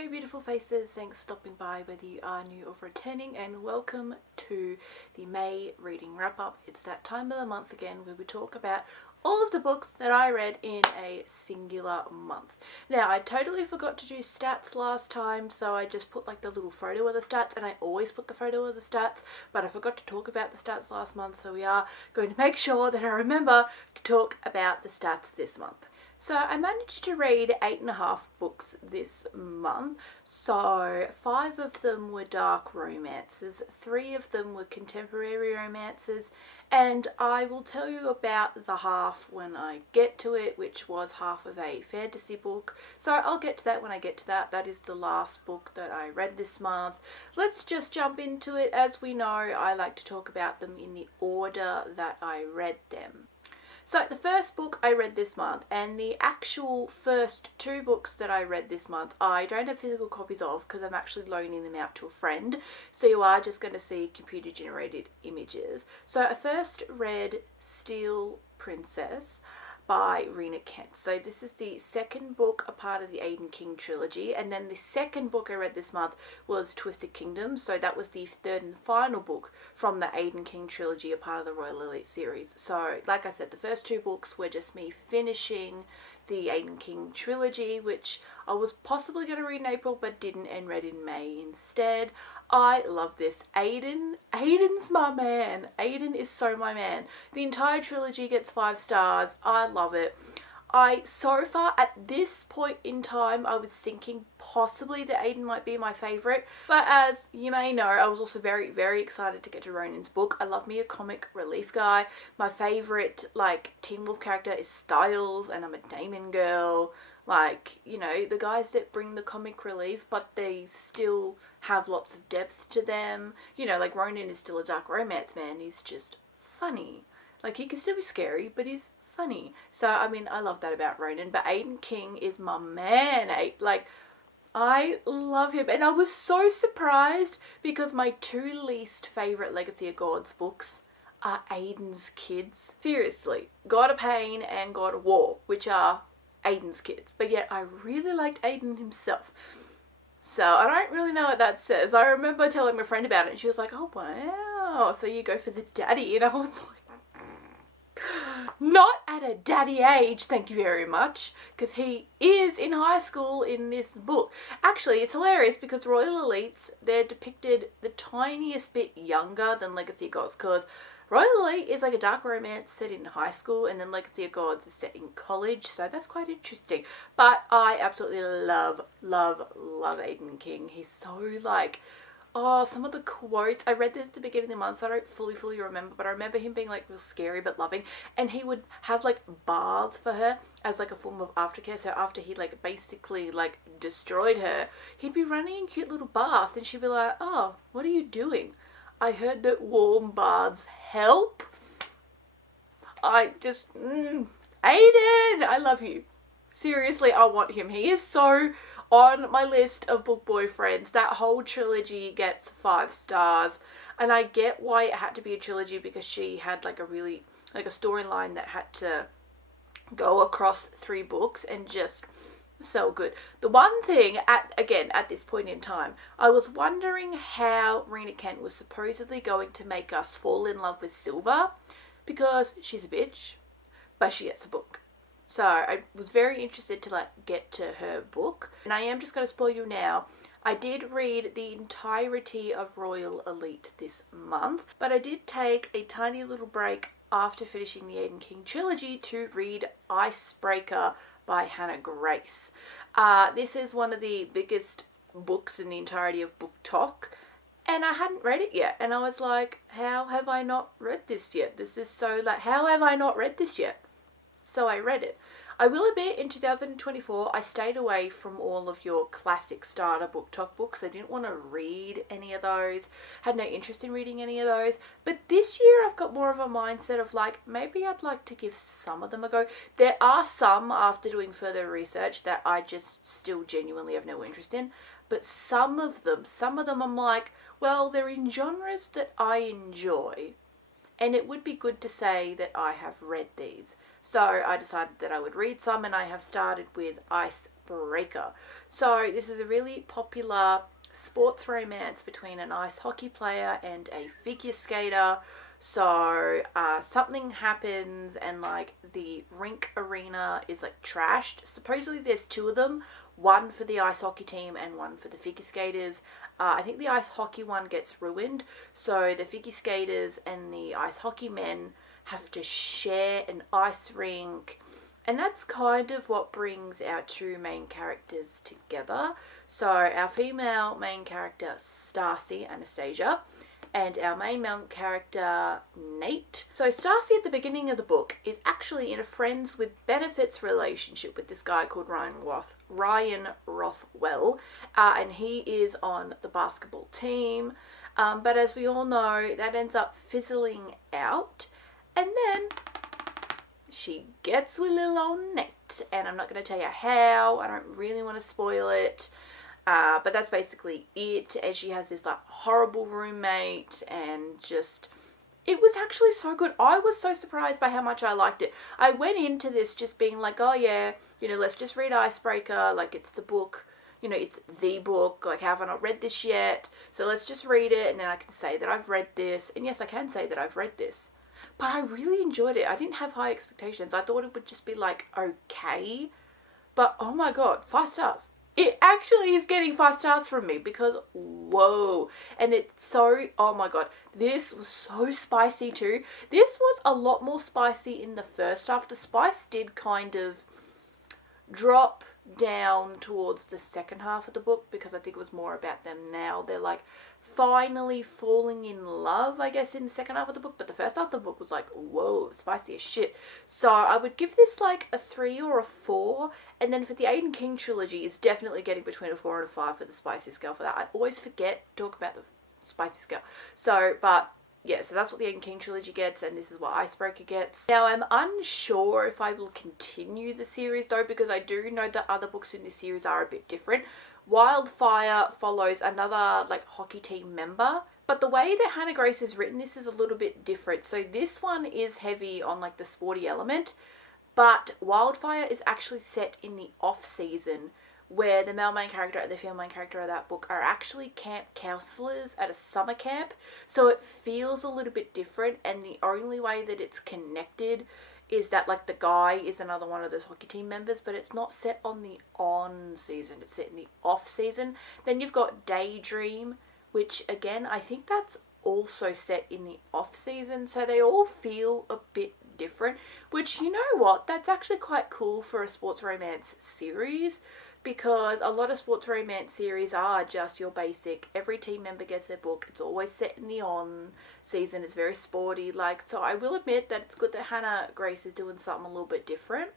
Hello beautiful faces, thanks for stopping by whether you are new or returning, and welcome to the May reading wrap up. It's that time of the month again where we talk about all of the books that I read in a singular month. Now I totally forgot to do stats last time, so I just put like the little photo of the stats, and I always put the photo of the stats, but I forgot to talk about the stats last month, so we are going to make sure that I remember to talk about the stats this month. So I managed to read 8.5 books this month. So 5 of them were dark romances, 3 of them were contemporary romances, and I will tell you about the half when I get to it, which was half of a fantasy book. So I'll get to that when I get to that. That is the last book that I read this month. Let's just jump into it. As we know, I like to talk about them in the order that I read them. So the first book I read this month, and the actual first 2 books that I read this month, I don't have physical copies of because I'm actually loaning them out to a friend. So you are just going to see computer generated images. So I first read Steel Princess by Rena Kent. So this is the second book, a part of the Aiden King trilogy, and then the second book I read this month was Twisted Kingdom. So that was the third and final book from the Aiden King trilogy, a part of the Royal Elite series. So like I said, the first 2 books were just me finishing the Aiden King trilogy, which I was possibly going to read in April but didn't, and read in May instead. I love this. Aiden's my man. Aiden is so my man. The entire trilogy gets 5 stars. I love it. So far at this point in time, I was thinking possibly that Aiden might be my favourite, but as you may know, I was also very, very excited to get to Ronan's book. I love me a comic relief guy. My favourite, like, Teen Wolf character is Styles, and I'm a Damon girl. Like, you know, the guys that bring the comic relief, but they still have lots of depth to them. You know, like, Ronan is still a dark romance man. He's just funny. Like, he can still be scary, but he's funny. So I mean, I love that about Ronan, but Aiden King is my man. Like, I love him, and I was so surprised because my 2 least favourite Legacy of Gods books are Aiden's kids. Seriously, God of Pain and God of War, which are Aiden's kids, but yet I really liked Aiden himself. So I don't really know what that says. I remember telling my friend about it, and she was like, oh wow, so you go for the daddy, and I was like, not at a daddy age, thank you very much, because he is in high school in this book. Actually, it's hilarious because Royal Elites, they're depicted the tiniest bit younger than Legacy of Gods, because Royal Elite is like a dark romance set in high school, and then Legacy of Gods is set in college, so that's quite interesting. But I absolutely love Aiden King. He's so like, oh, some of the quotes, I read this at the beginning of the month, so I don't fully remember, but I remember him being like real scary but loving, and he would have like baths for her as like a form of aftercare. So after he like basically like destroyed her, he'd be running in cute little baths, and she'd be like, oh, what are you doing? I heard that warm baths help. I just, Aiden, I love you. Seriously, I want him. He is so on my list of book boyfriends. That whole trilogy gets 5 stars, and I get why it had to be a trilogy, because she had like a really, like a storyline that had to go across 3 books, and just so good. The one thing, at this point in time, I was wondering how Rena Kent was supposedly going to make us fall in love with Silva, because she's a bitch, but she gets a book. So I was very interested to like get to her book, and I am just going to spoil you now. I did read the entirety of Royal Elite this month, but I did take a tiny little break after finishing the Aiden King trilogy to read Icebreaker by Hannah Grace. This is one of the biggest books in the entirety of Book Talk, and I hadn't read it yet, and I was like, how have I not read this yet? This is so like, how have I not read this yet? So I read it. I will admit, in 2024, I stayed away from all of your classic starter Book Talk books. I didn't want to read any of those, had no interest in reading any of those. But this year I've got more of a mindset of like, maybe I'd like to give some of them a go. There are some, after doing further research, that I just still genuinely have no interest in. But some of them I'm like, well, they're in genres that I enjoy, and it would be good to say that I have read these. So I decided that I would read some, and I have started with Icebreaker Icebreaker. So this is a really popular sports romance between an ice hockey player and a figure skater. So something happens and like the rink arena is like trashed. Supposedly there's two of them, one for the ice hockey team and one for the figure skaters. I think the ice hockey one gets ruined, so the figure skaters and the ice hockey men have to share an ice rink. And that's kind of what brings our two main characters together. So our female main character, Stacy, Anastasia, and our main male character, Nate. So Stacy at the beginning of the book is actually in a friends with benefits relationship with this guy called Ryan Rothwell, and he is on the basketball team. But as we all know, that ends up fizzling out, and then she gets with little old Nate, and I'm not going to tell you how. I don't really want to spoil it. But that's basically it. And she has this like horrible roommate, and just, it was actually so good. I was so surprised by how much I liked it. I went into this just being like, oh yeah, you know, let's just read Icebreaker, like it's the book, you know, it's the book, like have I not read this yet? So let's just read it and then I can say that I've read this. And yes, I can say that I've read this. But I really enjoyed it. I didn't have high expectations. I thought it would just be like, okay. But oh my god, 5 stars. It actually is getting 5 stars from me because, whoa. And it's so, oh my god, this was so spicy too. This was a lot more spicy in the first half. The spice did kind of drop down towards the second half of the book because I think it was more about them now. They're like finally falling in love, I guess, in the second half of the book, but the first half of the book was like, whoa, spicy as shit. So I would give this like a 3 or a 4, and then for the Aiden King trilogy, it's definitely getting between a 4 and a 5 for the spicy scale for that. I always forget to talk about the spicy scale. So, but yeah, so that's what the Aiden King trilogy gets, and this is what Icebreaker gets. Now, I'm unsure if I will continue the series though, because I do know that other books in this series are a bit different. Wildfire follows another like hockey team member, but the way that Hannah Grace has written this is a little bit different. So this one is heavy on like the sporty element, but Wildfire is actually set in the off season, where the male main character and the female main character of that book are actually camp counselors at a summer camp. So it feels a little bit different, and the only way that it's connected is that like the guy is another one of those hockey team members, but it's not set on the on season, it's set in the off season. Then you've got Daydream, which again, I think that's also set in the off season. So they all feel a bit different, which, you know what, that's actually quite cool for a sports romance series, because a lot of sports romance series are just your basic, every team member gets their book, it's always set in the on season, it's very sporty, like, so I will admit that it's good that Hannah Grace is doing something a little bit different.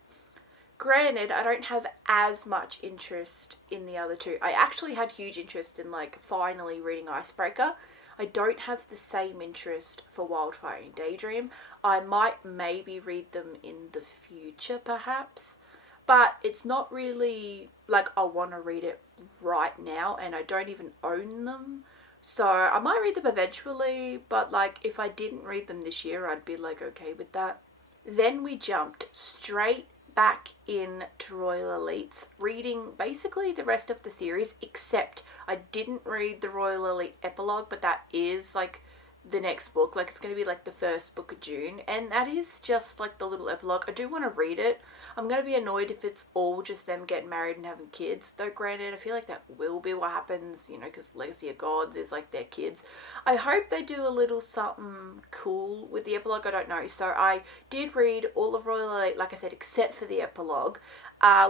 Granted, I don't have as much interest in the other two. I actually had huge interest in like finally reading Icebreaker. I don't have the same interest for Wildfire and Daydream. I might maybe read them in the future perhaps, but it's not really like I want to read it right now, and I don't even own them. So I might read them eventually, but like if I didn't read them this year, I'd be like okay with that. Then we jumped straight back in to Royal Elites, reading basically the rest of the series, except I didn't read the Royal Elite epilogue, but that is like the next book, like it's going to be like the first book of June, and that is just like the little epilogue. I do want to read it. I'm going to be annoyed if it's all just them getting married and having kids, though granted I feel like that will be what happens, you know, because Legacy of Gods is like their kids. I hope they do a little something cool with the epilogue, I don't know. So I did read all of Royal Elite, like I said, except for the epilogue.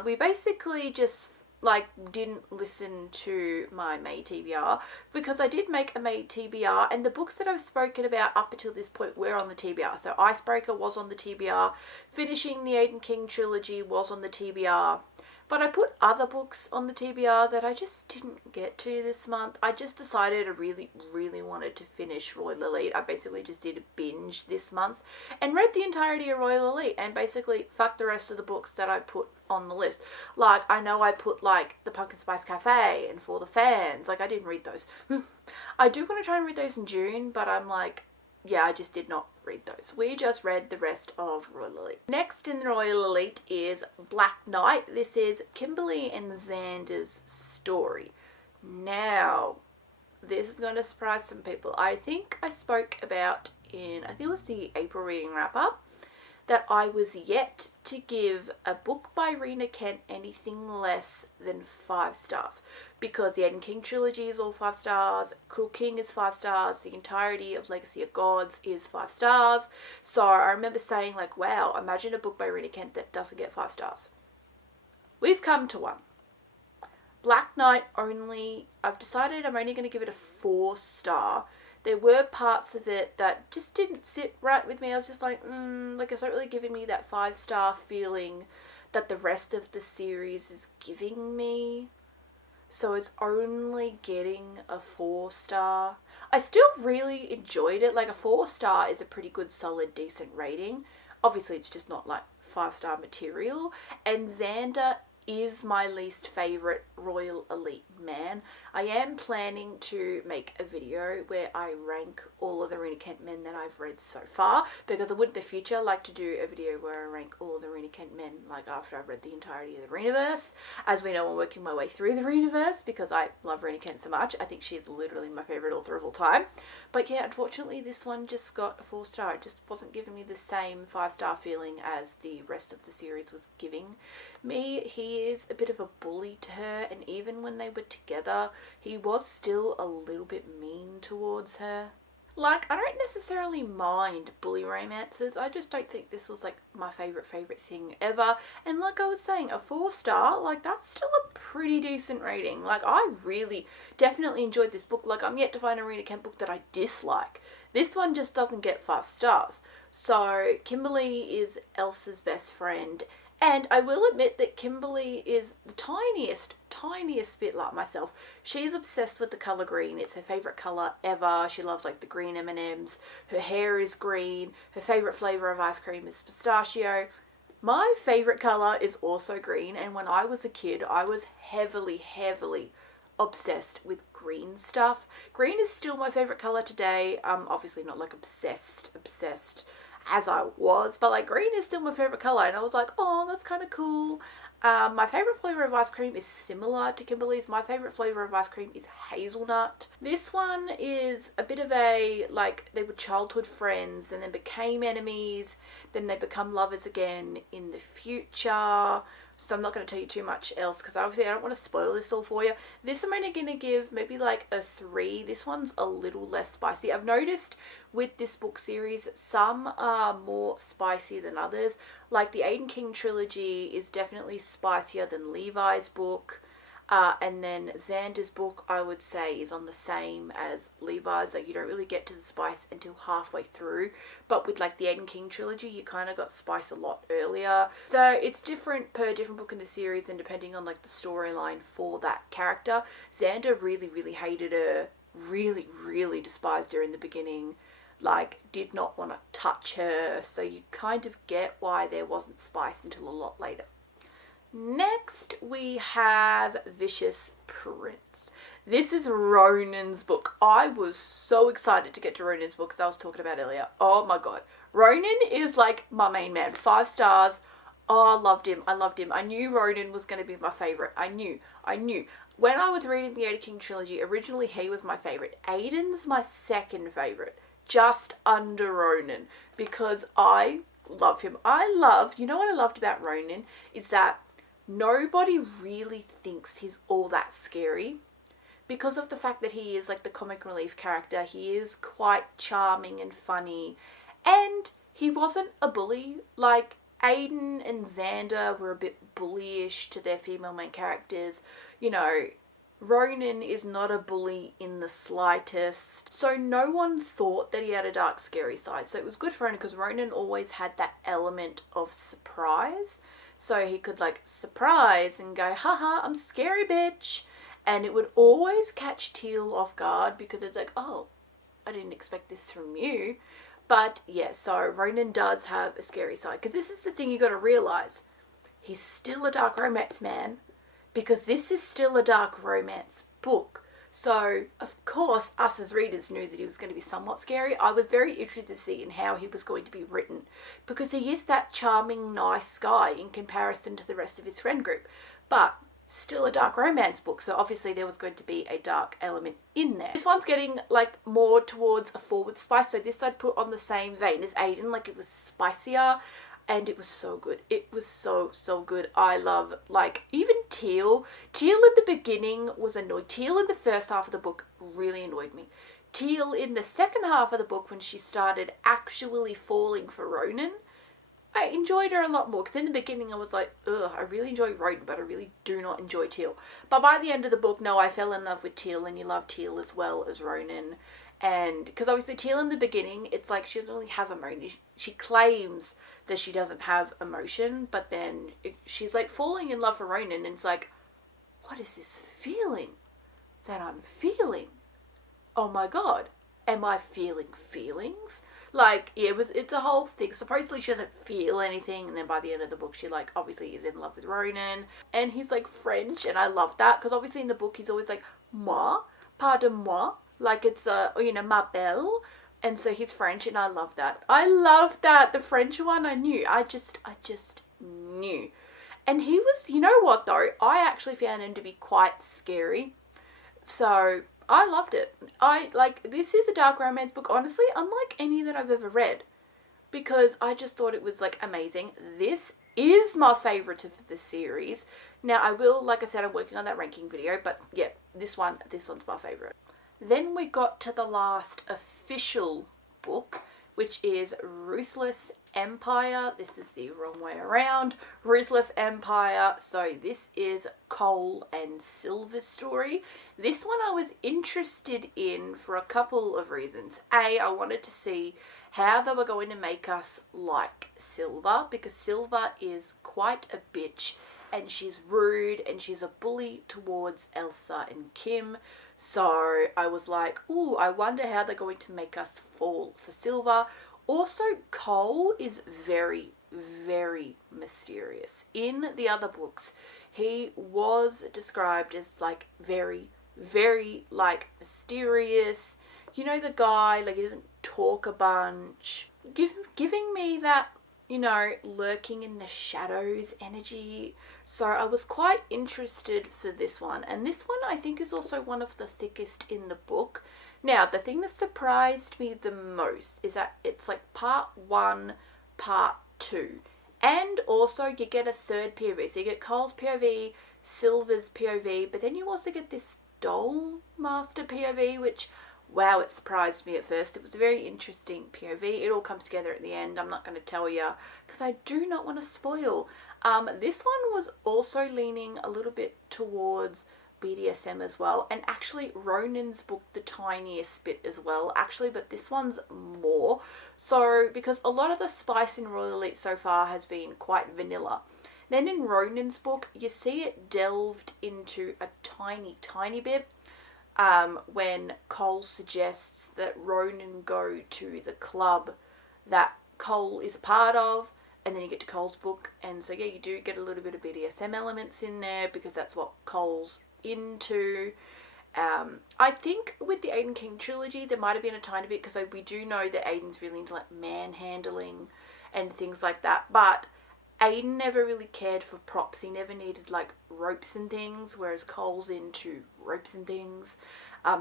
We basically just like didn't listen to my May TBR, because I did make a May TBR, and the books that I've spoken about up until this point were on the TBR. So Icebreaker was on the TBR, finishing the Aiden King trilogy was on the TBR, but I put other books on the TBR that I just didn't get to this month. I just decided I really wanted to finish Royal Elite. I basically just did a binge this month and read the entirety of Royal Elite, and basically fuck the rest of the books that I put on the list. Like, I know I put like the Pumpkin Spice Cafe and For the Fans, like I didn't read those. I do want to try and read those in June, but I'm like, yeah, I just did not read those. We just read the rest of Royal Elite. Next in the Royal Elite is Black Knight. This is Kimberly and Xander's story. Now, this is going to surprise some people. I think I spoke about I think it was the April reading wrap up, that I was yet to give a book by Rena Kent anything less than 5 stars. Because the Aiden King trilogy is all 5 stars, Cruel King is 5 stars, the entirety of Legacy of Gods is 5 stars. So I remember saying like, wow, imagine a book by Rena Kent that doesn't get 5 stars. We've come to one. Black Knight I've decided I'm only going to give it a 4 star. There were parts of it that just didn't sit right with me. I was just like, it's not really giving me that 5 star feeling that the rest of the series is giving me. So it's only getting a 4 star. I still really enjoyed it. Like, a 4 star is a pretty good, solid, decent rating. Obviously, it's just not like 5 star material. And Xander is my least favourite Royal Elite man. I am planning to make a video where I rank all of the Rena Kent men that I've read so far, because I would in the future like to do a video where I rank all of the Rena Kent men, like after I've read the entirety of the Renaverse. As we know, I'm working my way through the Renaverse because I love Rena Kent so much. I think she's literally my favourite author of all time. But yeah, unfortunately this one just got a 4 star. It just wasn't giving me the same 5 star feeling as the rest of the series was giving me. He is a bit of a bully to her, and even when they were together, he was still a little bit mean towards her. Like, I don't necessarily mind bully romances, I just don't think this was like my favourite thing ever. And like I was saying, a 4 star, like that's still a pretty decent rating. Like, I really definitely enjoyed this book. Like, I'm yet to find a Rena Kent book that I dislike. This one just doesn't get 5 stars. So Kimberly is Elsa's best friend, and I will admit that Kimberly is the tiniest bit like myself. She's obsessed with the colour green. It's her favourite colour ever. She loves like the green M&Ms. Her hair is green. Her favourite flavour of ice cream is pistachio. My favourite colour is also green, and when I was a kid, I was heavily obsessed with green stuff. Green is still my favourite colour today. Obviously not like obsessed as I was, but like green is still my favourite colour, and I was like, oh, that's kind of cool. My favourite flavour of ice cream is similar to Kimberly's. My favourite flavour of ice cream is hazelnut. This one is a bit of a, like, they were childhood friends and then became enemies, then they become lovers again in the future. So I'm not going to tell you too much else because obviously I don't want to spoil this all for you. This I'm only going to give maybe like a 3. This one's a little less spicy. I've noticed with this book series, some are more spicy than others. Like the Aiden King trilogy is definitely spicier than Levi's book. And then Xander's book, I would say, is on the same as Levi's. Like, you don't really get to the spice until halfway through. But with like the Aiden King trilogy, you kind of got spice a lot earlier. So it's different per different book in the series, and depending on like the storyline for that character. Xander really hated her, really despised her in the beginning. Like, did not want to touch her. So you kind of get why there wasn't spice until a lot later. Next, we have Vicious Prince. This is Ronan's book. I was so excited to get to Ronan's book, as I was talking about earlier. Oh my god. Ronan is like my main man. 5 stars. Oh, I loved him. I knew Ronan was going to be my favourite. I knew. When I was reading the Aiden King trilogy, originally he was my favourite. Aiden's my second favourite. Just under Ronan. Because I love him. You know what I loved about Ronan? Is that nobody really thinks he's all that scary because of the fact that he is like the comic relief character. He is quite charming and funny, and he wasn't a bully. Like, Aiden and Xander were a bit bullyish to their female main characters. You know, Ronan is not a bully in the slightest. So no one thought that he had a dark, scary side. So it was good for Ronan because Ronan always had that element of surprise. So he could like surprise and go, haha, I'm scary, bitch. And it would always catch Teal off guard because it's like, oh, I didn't expect this from you. But yeah, so Ronan does have a scary side. Because this is the thing you got to realise. He's still a dark romance man. Because this is still a dark romance book. So, of course, us as readers knew that he was going to be somewhat scary. I was very interested to see in how he was going to be written, because he is that charming, nice guy in comparison to the rest of his friend group. But still a dark romance book, so obviously there was going to be a dark element in there. This one's getting like more towards a full with spice, so this I'd put on the same vein as Aiden, like it was spicier. And it was so good. It was so good. I love, like, even Teal. Teal in the beginning was annoyed. Teal in the first half of the book really annoyed me. Teal in the second half of the book, when she started actually falling for Ronan, I enjoyed her a lot more. Because in the beginning I was like, ugh, I really enjoy Ronan, but I really do not enjoy Teal. But by the end of the book, no, I fell in love with Teal, and you love Teal as well as Ronan. And because obviously Teal in the beginning, it's like she doesn't really have emotion. She claims that she doesn't have emotion, but then she's like falling in love for Ronan, and it's like, what is this feeling that I'm feeling? Oh my god, am I feeling feelings? Like, yeah, it's a whole thing. Supposedly she doesn't feel anything, and then by the end of the book she like obviously is in love with Ronan, and he's like French, and I love that, because obviously in the book he's always like, moi, pardon moi, like it's ma belle. And so he's French, and I love that. I love that. The French one, I knew. I just knew. And he was, you know what though? I actually found him to be quite scary. So I loved it. This is a dark romance book, honestly, unlike any that I've ever read. Because I just thought it was like amazing. This is my favourite of the series. Now I will, like I said, I'm working on that ranking video, but yeah, this one's my favourite. Then we got to the last official book, which is Ruthless Empire. This is the wrong way around. Ruthless Empire. So this is Cole and Silver's story. This one I was interested in for a couple of reasons. A, I wanted to see how they were going to make us like Silver, because Silver is quite a bitch, and she's rude, and she's a bully towards Elsa and Kim. So I was like, ooh, I wonder how they're going to make us fall for Silver. Also, Cole is very, very mysterious. In the other books, he was described as like very, very like mysterious. You know, the guy, like, he doesn't talk a bunch. Giving me that, lurking in the shadows energy. So I was quite interested for this one. And this one I think is also one of the thickest in the book. Now, the thing that surprised me the most is that it's like part 1, part 2. And also you get a third POV. So you get Cole's POV, Silver's POV, but then you also get this doll master POV, which, wow, it surprised me at first. It was a very interesting POV. It all comes together at the end. I'm not going to tell you because I do not want to spoil. This one was also leaning a little bit towards BDSM as well, and actually Ronan's book the tiniest bit as well, actually, but this one's more. So, because a lot of the spice in Royal Elite so far has been quite vanilla. Then in Ronan's book, you see it delved into a tiny bit. When Cole suggests that Ronan go to the club that Cole is a part of, and then you get to Cole's book, and so yeah, you do get a little bit of BDSM elements in there because that's what Cole's into. I think with the Aiden King trilogy there might have been a tiny bit, because we do know that Aiden's really into like manhandling and things like that, but Aiden never really cared for props. He never needed like ropes and things, whereas Cole's into ropes and things.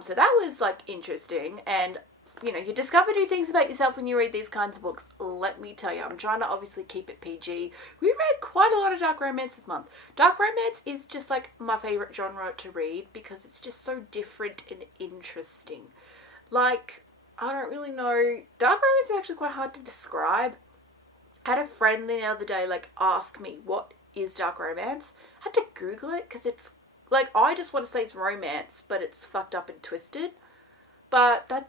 So that was like interesting, and you discover new things about yourself when you read these kinds of books. Let me tell you, I'm trying to obviously keep it PG. We read quite a lot of dark romance this month. Dark romance is just like my favourite genre to read because it's just so different and interesting. Like, I don't really know. Dark romance is actually quite hard to describe. I had a friend the other day like ask me what is dark romance. I had to Google it because it's like, I just want to say it's romance, but it's fucked up and twisted. But that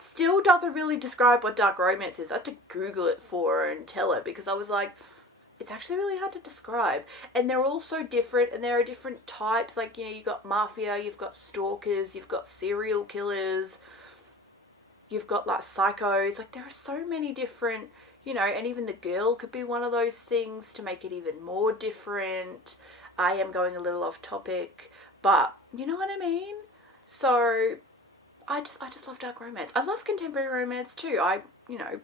still doesn't really describe what dark romance is. I had to Google it for her and tell her, because I was like, it's actually really hard to describe. And they're all so different, and there are different types. Like, you've got mafia, you've got stalkers, you've got serial killers, you've got like psychos. Like, there are so many different, and even the girl could be one of those things to make it even more different. I am going a little off topic, but you know what I mean? So I just love dark romance. I love contemporary romance too.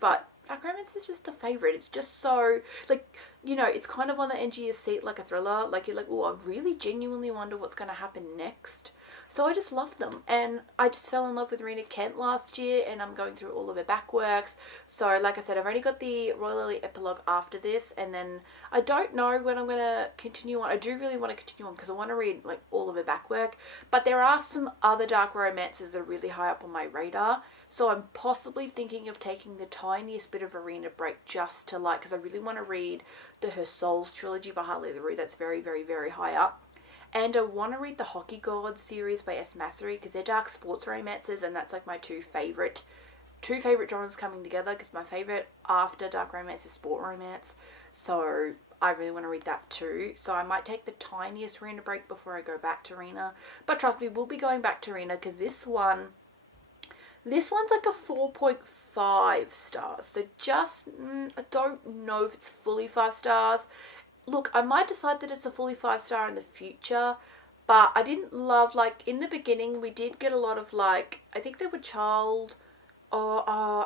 But dark romance is just a favorite. It's just so, like, it's kind of on the edge of your seat, like a thriller. Like, you're like, oh, I really genuinely wonder what's going to happen next. So I just love them, and I just fell in love with Rena Kent last year, and I'm going through all of her back works. So like I said, I've only got the Royal Lily epilogue after this, and then I don't know when I'm going to continue on. I do really want to continue on because I want to read like all of her back work, but there are some other dark romances that are really high up on my radar. So I'm possibly thinking of taking the tiniest bit of a Rena break just to because I really want to read the Her Souls trilogy by Harley LaRue. That's very, very, very high up. And I want to read the Hockey Gods series by S. Massery because they're dark sports romances, and that's like my two favorite genres coming together, because my favorite after dark romance is sport romance. So I really want to read that too. So I might take the tiniest Rena break before I go back to Rena. But trust me, we'll be going back to Rena because this one's like a 4.5 stars. So just, I don't know if it's fully 5 stars. Look, I might decide that it's a fully 5 star in the future, but I didn't love, in the beginning, we did get a lot of, I think they were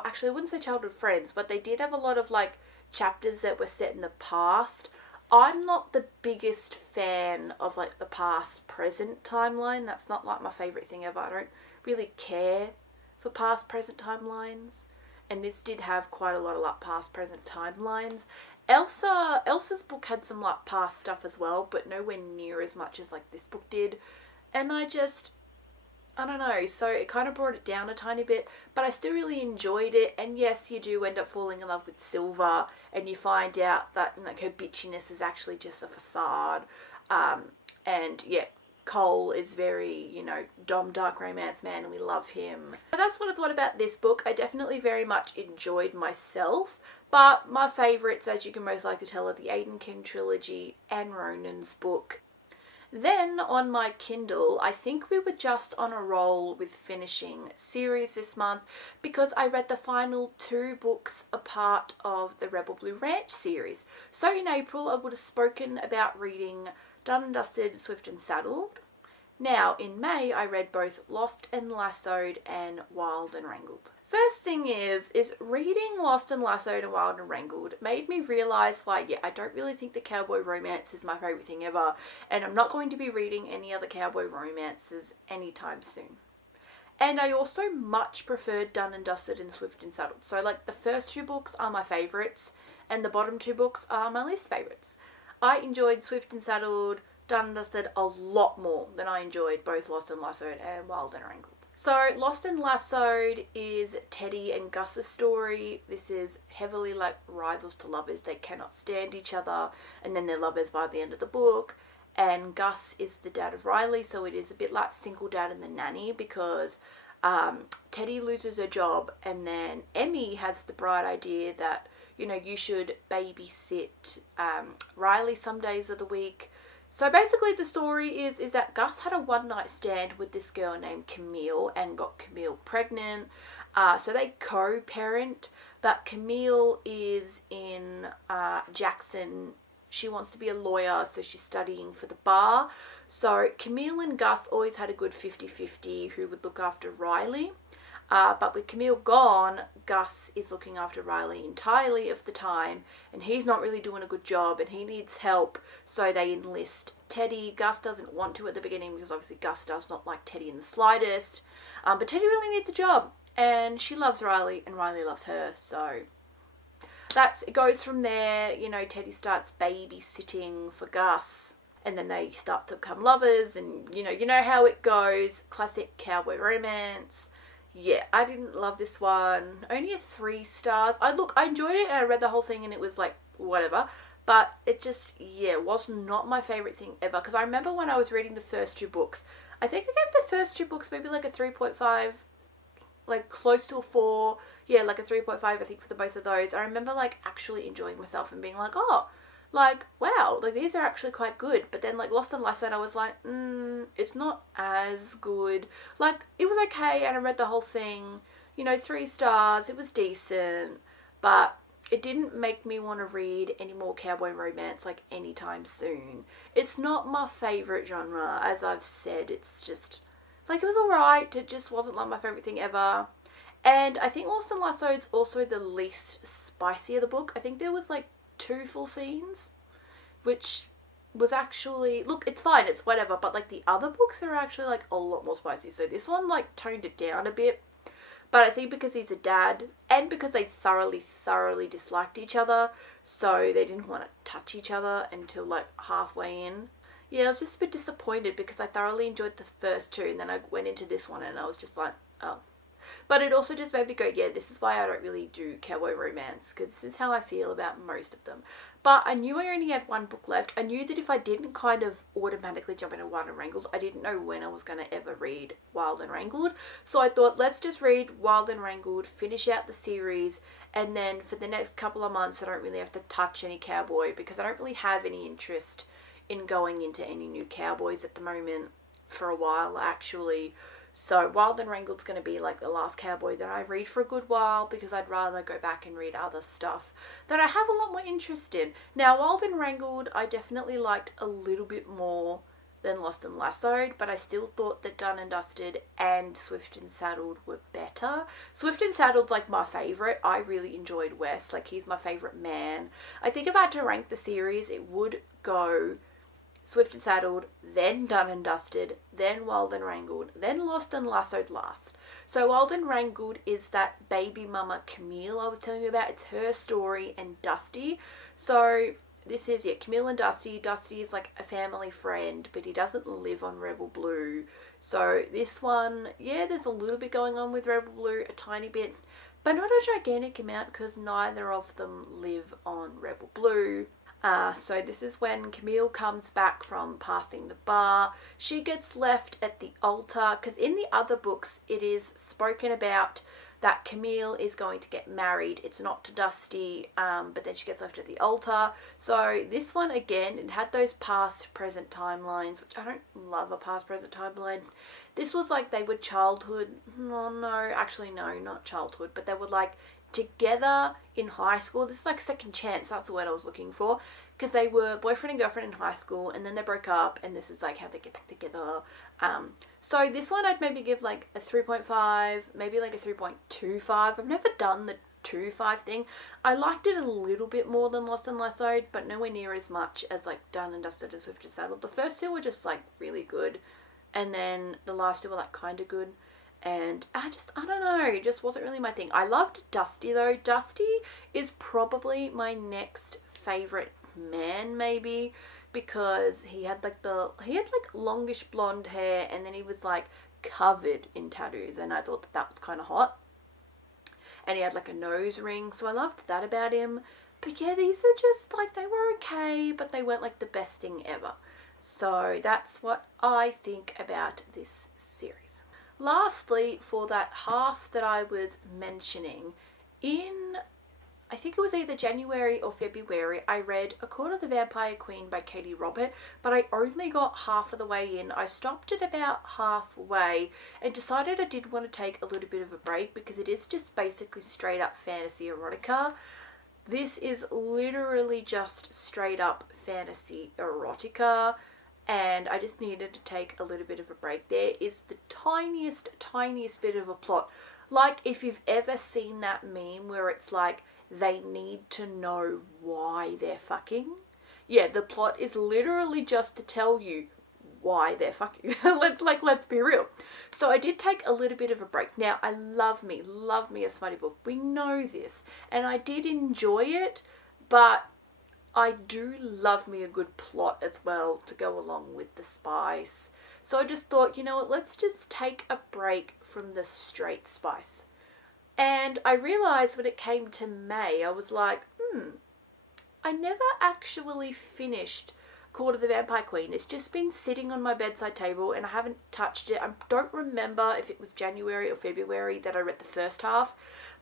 actually I wouldn't say childhood friends, but they did have a lot of, chapters that were set in the past. I'm not the biggest fan of, the past-present timeline. That's not, my favourite thing ever. I don't really care for past-present timelines, and this did have quite a lot of, past-present timelines. Elsa's book had some past stuff as well, but nowhere near as much as this book did, and I don't know, so it kind of brought it down a tiny bit, but I still really enjoyed it. And yes, you do end up falling in love with Silva, and you find out that her bitchiness is actually just a facade, and yeah, Cole is very, dom dark romance man, and we love him. So that's what I thought about this book. I definitely very much enjoyed myself, but my favourites, as you can most likely tell, are the Aiden King trilogy and Ronan's book. Then on my Kindle, I think we were just on a roll with finishing series this month because I read the final 2 books a part of the Rebel Blue Ranch series. So in April, I would have spoken about reading Done and Dusted, Swift and Saddled. Now, in May, I read both Lost and Lassoed and Wild and Wrangled. First thing is reading Lost and Lassoed and Wild and Wrangled made me realise why, I don't really think the cowboy romance is my favourite thing ever, and I'm not going to be reading any other cowboy romances anytime soon. And I also much preferred Done and Dusted and Swift and Saddled. So, the first 2 books are my favourites, and the bottom 2 books are my least favourites. I enjoyed Swift and Saddled, Done and Dusted a lot more than I enjoyed both Lost and Lassoed and Wild and Wrangled. So Lost and Lassoed is Teddy and Gus's story. This is heavily rivals to lovers. They cannot stand each other, and then they're lovers by the end of the book. And Gus is the dad of Riley, so it is a bit like Single Dad and the Nanny, because Teddy loses her job, and then Emmy has the bright idea that you should babysit Riley some days of the week. So basically the story is that Gus had a one-night stand with this girl named Camille and got Camille pregnant. So they co-parent, but Camille is in Jackson. She wants to be a lawyer, so she's studying for the bar. So Camille and Gus always had a good 50-50 who would look after Riley. But with Camille gone, Gus is looking after Riley entirely of the time, and he's not really doing a good job, and he needs help, so they enlist Teddy. Gus doesn't want to at the beginning because obviously Gus does not like Teddy in the slightest, but Teddy really needs a job, and she loves Riley, and Riley loves her, so it goes from there. Teddy starts babysitting for Gus, and then they start to become lovers, and you know how it goes. Classic cowboy romance. Yeah, I didn't love this one. Only a 3 stars. I enjoyed it, and I read the whole thing, and it was whatever. But it just, was not my favourite thing ever. Because I remember when I was reading the first 2 books, I think I gave the first 2 books maybe a 3.5, close to a 4. Yeah, a 3.5 I think for the both of those. I remember actually enjoying myself and being oh, wow, these are actually quite good. But then Lost and Lassoed, I was it's not as good. It was okay, and I read the whole thing, 3 stars, it was decent, but it didn't make me want to read any more cowboy romance anytime soon. It's not my favourite genre, as I've said. It's just, Like, it was alright, it just wasn't like my favourite thing ever. And I think Lost in Lasso is also the least spicy of the book. I think there was like 2 full scenes, which was actually, look, it's fine, it's whatever, but like the other books are actually like a lot more spicy. So this one like toned it down a bit. But I think because he's a dad and because they thoroughly disliked each other, so they didn't want to touch each other until like halfway in. Yeah, I was just a bit disappointed because I thoroughly enjoyed the first 2 and then I went into this one and I was just like, oh. But it also just made me go, yeah, this is why I don't really do cowboy romance, because this is how I feel about most of them. But I knew I only had 1 book left. I knew that if I didn't kind of automatically jump into Wild and Wrangled, I didn't know when I was going to ever read Wild and Wrangled. So I thought, let's just read Wild and Wrangled, finish out the series, and then for the next couple of months I don't really have to touch any cowboy, because I don't really have any interest in going into any new cowboys at the moment for a while, actually. So Wild and Wrangled's going to be like the last cowboy that I read for a good while, because I'd rather go back and read other stuff that I have a lot more interest in. Now, Wild and Wrangled I definitely liked a little bit more than Lost and Lassoed, but I still thought that Done and Dusted and Swift and Saddled were better. Swift and Saddled's like my favourite. I really enjoyed West, like he's my favourite man. I think if I had to rank the series, it would go Swift and Saddled, then Done and Dusted, then Wild and Wrangled, then Lost and Lassoed last. So Wild and Wrangled is that baby mama Camille I was telling you about. It's her story and Dusty. So this is, yeah, Camille and Dusty. Dusty is like a family friend, but he doesn't live on Rebel Blue. So this one, yeah, there's a little bit going on with Rebel Blue, a tiny bit, but not a gigantic amount, because neither of them live on Rebel Blue. So this is when Camille comes back from passing the bar. She gets left at the altar, because in the other books it is spoken about that Camille is going to get married. It's not to Dusty, but then she gets left at the altar. So this one, again, it had those past-present timelines, which I don't love a past-present timeline. This was like they were childhood. Oh, no, actually no, not childhood, but they were like together in high school. This is like second chance, that's the word I was looking for, because they were boyfriend and girlfriend in high school and then they broke up, and this is like how they get back together. So this one I'd maybe give like a 3.5, maybe like a 3.25. I've never done the 2.5 thing. I liked it a little bit more than Lost and Lassoed, but nowhere near as much as like Done and Dusted and Swift and Saddled. The first 2 were just like really good, and then the last 2 were like kind of good. And I don't know, it just wasn't really my thing. I loved Dusty though. Dusty is probably my next favourite man, maybe, because he had like longish blonde hair, and then he was like covered in tattoos, and I thought that was kind of hot. And he had like a nose ring, so I loved that about him. But yeah, these are just like, they were okay, but they weren't like the best thing ever. So that's what I think about this series. Lastly, for that half that I was mentioning, in, I think it was either January or February, I read A Court of the Vampire Queen by Katie Robert, but I only got half of the way in. I stopped at about halfway and decided I did want to take a little bit of a break, because it is just basically straight up fantasy erotica. This is literally just straight up fantasy erotica, and I just needed to take a little bit of a break. There is the tiniest bit of a plot. Like if you've ever seen that meme where it's like, they need to know why they're fucking. Yeah, the plot is literally just to tell you why they're fucking. Let's be real. So I did take a little bit of a break. Now, I love me a smutty book. We know this. And I did enjoy it, but I do love me a good plot as well to go along with the spice. So I just thought, you know what, let's just take a break from the straight spice. And I realised when it came to May, I was like, I never actually finished Court of the Vampire Queen. It's just been sitting on my bedside table and I haven't touched it. I don't remember if it was January or February that I read the first half,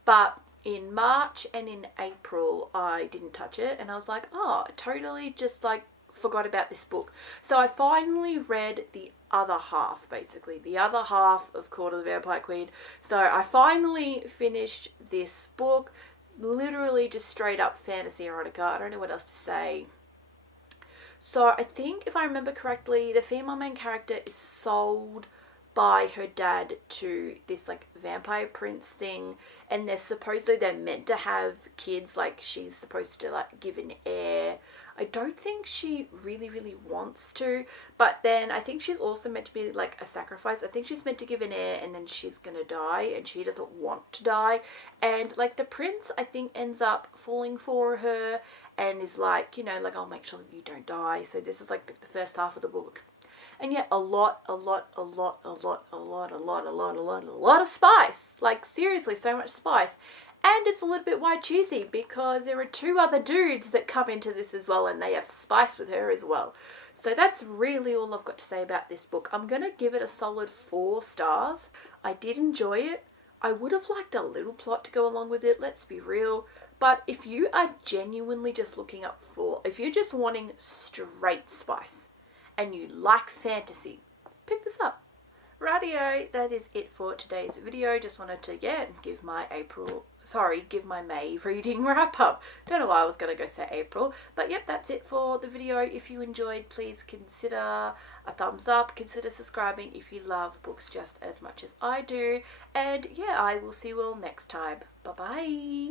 but in March and in April I didn't touch it, and I was like, oh, I totally just like forgot about this book. So I finally read the other half, basically the other half of Court of the Vampire Queen. So I finally finished this book, literally just straight up fantasy erotica. I don't know what else to say. So I think, if I remember correctly, the female main character is sold by her dad to this like vampire prince thing, and they're meant to have kids. Like she's supposed to like give an heir. I don't think she really wants to, but then I think she's also meant to be like a sacrifice. I think she's meant to give an heir and then she's gonna die, and she doesn't want to die. And like the prince, I think, ends up falling for her and is like, you know, like, I'll make sure that you don't die. So this is like the first half of the book. And yet a lot of spice. Like seriously, so much spice. And it's a little bit wide cheesy because there are two other dudes that come into this as well, and they have spice with her as well. So that's really all I've got to say about this book. I'm going to give it a solid 4 stars. I did enjoy it. I would have liked a little plot to go along with it, let's be real. But if you are genuinely just looking up for, if you're just wanting straight spice and you like fantasy, pick this up. Rightio, that is it for today's video. Just wanted to, give my May reading wrap up. Don't know why I was going to go say April. But yep, that's it for the video. If you enjoyed, please consider a thumbs up. Consider subscribing if you love books just as much as I do. And yeah, I will see you all next time. Bye-bye.